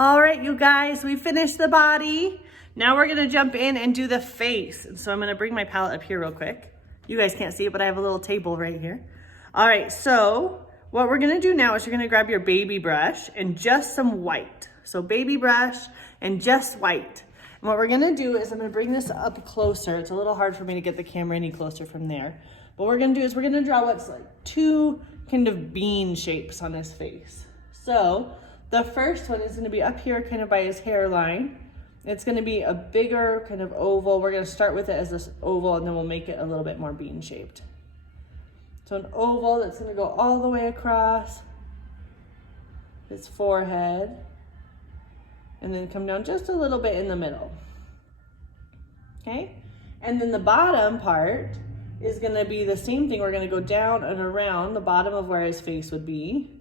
All right, you guys, we finished the body. Now we're gonna jump in and do the face. And so I'm gonna bring my palette up here real quick. You guys can't see it, but I have a little table right here. All right, so what we're gonna do now is you're gonna grab your baby brush and just some white. So baby brush and just white. And what we're gonna do is I'm gonna bring this up closer. It's a little hard for me to get the camera any closer from there. What we're gonna do is we're gonna draw what's like two kind of bean shapes on his face. So the first one is gonna be up here kind of by his hairline. It's gonna be a bigger kind of oval. We're gonna start with it as this oval and then we'll make it a little bit more bean shaped. So an oval that's gonna go all the way across his forehead and then come down just a little bit in the middle. Okay? And then the bottom part is gonna be the same thing. We're gonna go down and around the bottom of where his face would be.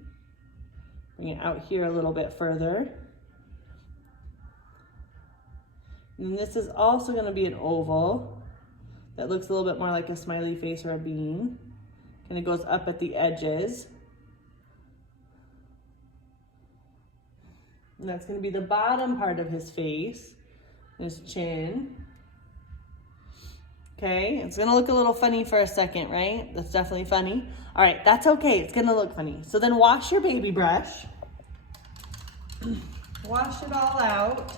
Bring it out here a little bit further. And this is also gonna be an oval that looks a little bit more like a smiley face or a bean. And it goes up at the edges. And that's gonna be the bottom part of his face, his chin. Okay, it's gonna look a little funny for a second, right? That's definitely funny. All right, that's okay, it's gonna look funny. So then wash your baby brush. Wash it all out.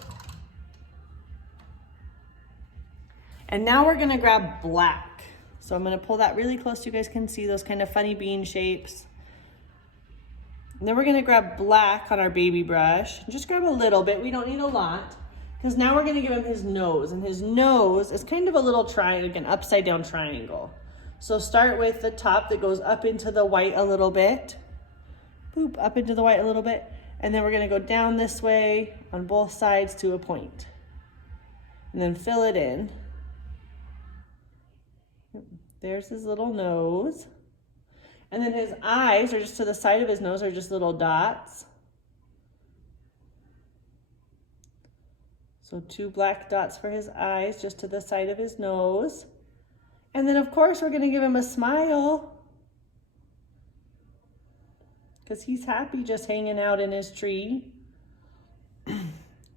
And now we're gonna grab black. So I'm gonna pull that really close so you guys can see those kind of funny bean shapes. And then we're gonna grab black on our baby brush. Just grab a little bit, we don't need a lot. Because now we're gonna give him his nose, and his nose is kind of a little triangle, an upside down triangle. So start with the top that goes up into the white a little bit. Boop, up into the white a little bit. And then we're gonna go down this way on both sides to a point. And then fill it in. There's his little nose. And then his eyes are just to the side of his nose, are just little dots. So 2 black dots for his eyes, just to the side of his nose. And then of course we're gonna give him a smile, because he's happy just hanging out in his tree.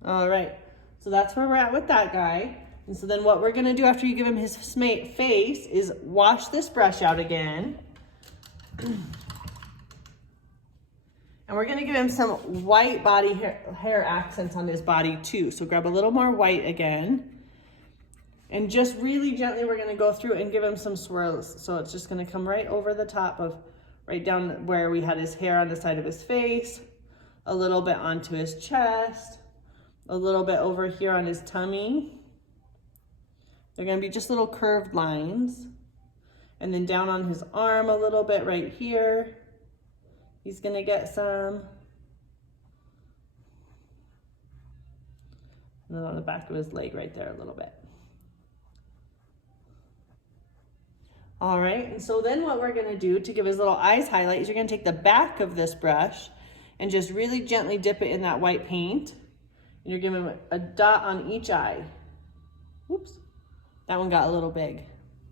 All right, so that's where we're at with that guy. And so then what we're gonna do after you give him his face is wash this brush out again. And we're gonna give him some white body hair accents on his body too. So grab a little more white again. And just really gently, we're gonna go through and give him some swirls. So it's just gonna come right over the top of, right down where we had his hair on the side of his face, a little bit onto his chest, a little bit over here on his tummy. They're gonna be just little curved lines. And then down on his arm a little bit right here. He's gonna get some. And then on the back of his leg right there a little bit. All right, and so then what we're gonna do to give his little eyes highlight is you're gonna take the back of this brush and just really gently dip it in that white paint. And you're giving him a dot on each eye. Whoops, that one got a little big.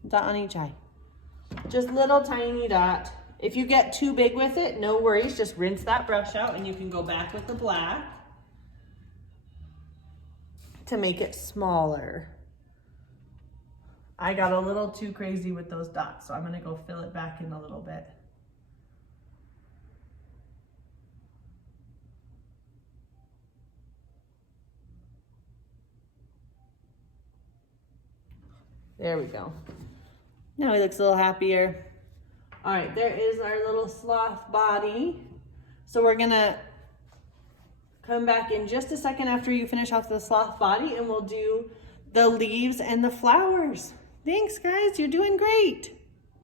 Dot on each eye. Just little tiny dot. If you get too big with it, no worries, just rinse that brush out and you can go back with the black to make it smaller. I got a little too crazy with those dots, so I'm gonna go fill it back in a little bit. There we go. Now he looks a little happier. All right, there is our little sloth body. So we're gonna come back in just a second after you finish off the sloth body and we'll do the leaves and the flowers. Thanks guys, you're doing great.